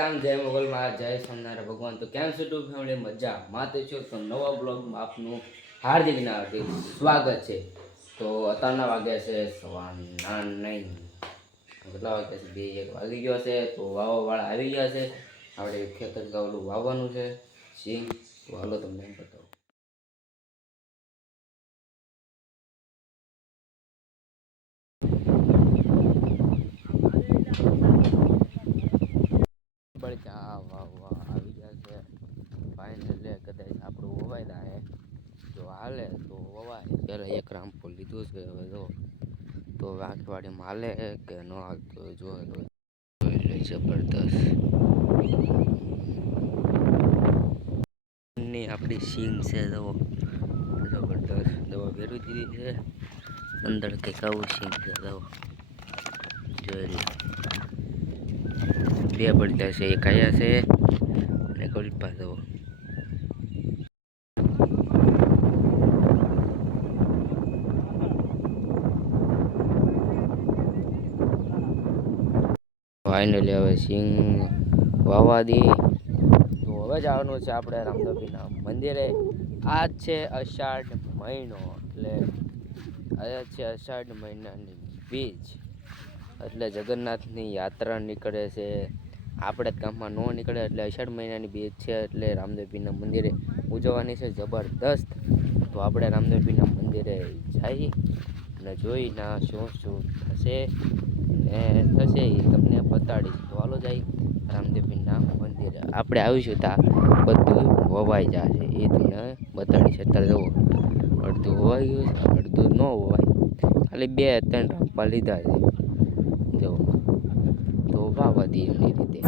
રામ, જય મોગલમાં, જય સોમનાથ ભગવાન. તો કેમ છો ટુ ફેમિલી? મજા માતે છો તો નવા બ્લોગમાં આપનું હાર્દિક સ્વાગત છે. તો અત્યારના વાગ્યા છે 9:15. કેટલા વાગ્યા છે? 2-1 વાગી ગયો છે. તો વાવવાવાળા આવી ગયા છે. આપણે ખેતર ઓલું વાવવાનું છે સિંગ. તો હાલો તમને એમ બતાવો. આવી ગયા છે ફાઇનલી. કદાચ આપણું વવાઈ જાય જો હાલે તો વવાય. પહેલાં એક રામફળ લીધું છે. હવે તો આંખવાડીમાં હાલે કે ન હાલતો જોઈ લે. જબરદસ્ત ની આપણી સિંગ છે. દવો જબરદસ્ત દવા ભેરવી દીધી છે. અંદર કંઈક આવું સિંગ છે. દવો જોઈ લે. બે પડતા છે, એક આયા છે અને ગોલપા દવો. ફાઇનલી હવે સિંગ વાવા દી. તો હવે જવાનું છે આપણે રામદેવપીરના મંદિરે. આજ છે અષાઢ મહિનો, એટલે આજ છે અષાઢ મહિનાની બીજ, એટલે જગન્નાથની યાત્રા નીકળે છે. આપણે ગામમાં ન નીકળે એટલે અષાઢ મહિનાની બીજ છે, એટલે રામદેવપીરના મંદિરે ઉજવવાની છે જબરદસ્ત. તો આપણે રામદેવપીરના મંદિરે જઈ અને જોઈના શું થશે એ તમને બતાડીશ. તો હાલો જાય રામદેવપીરના મંદિરે. આપણે આવીશું ત્યાં બધું વવાઈ જશે, એ તમને બતાડીશ. અત્યારે જુઓ અડધું વવાઈ ગયું છે, અડધું ન વવાય. ખાલી 2-3 રામપા લીધા છે જો. તો વાવા દઈએ એની રીતે.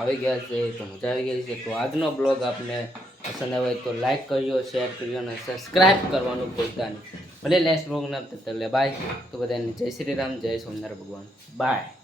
આવી ગયા છે તો મજા આવી ગઈ છે. તો આજનો બ્લોગ આપને પસંદ આવે તો લાઈક કરજો, શેર કરજો અને સબસ્ક્રાઈબ કરવાનું ભૂલતા નહીં. ભલે નેક્સ્ટ બ્લોગ ના બાય. તો બધાને જય શ્રી રામ, જય સોમનાથ ભગવાન. બાય.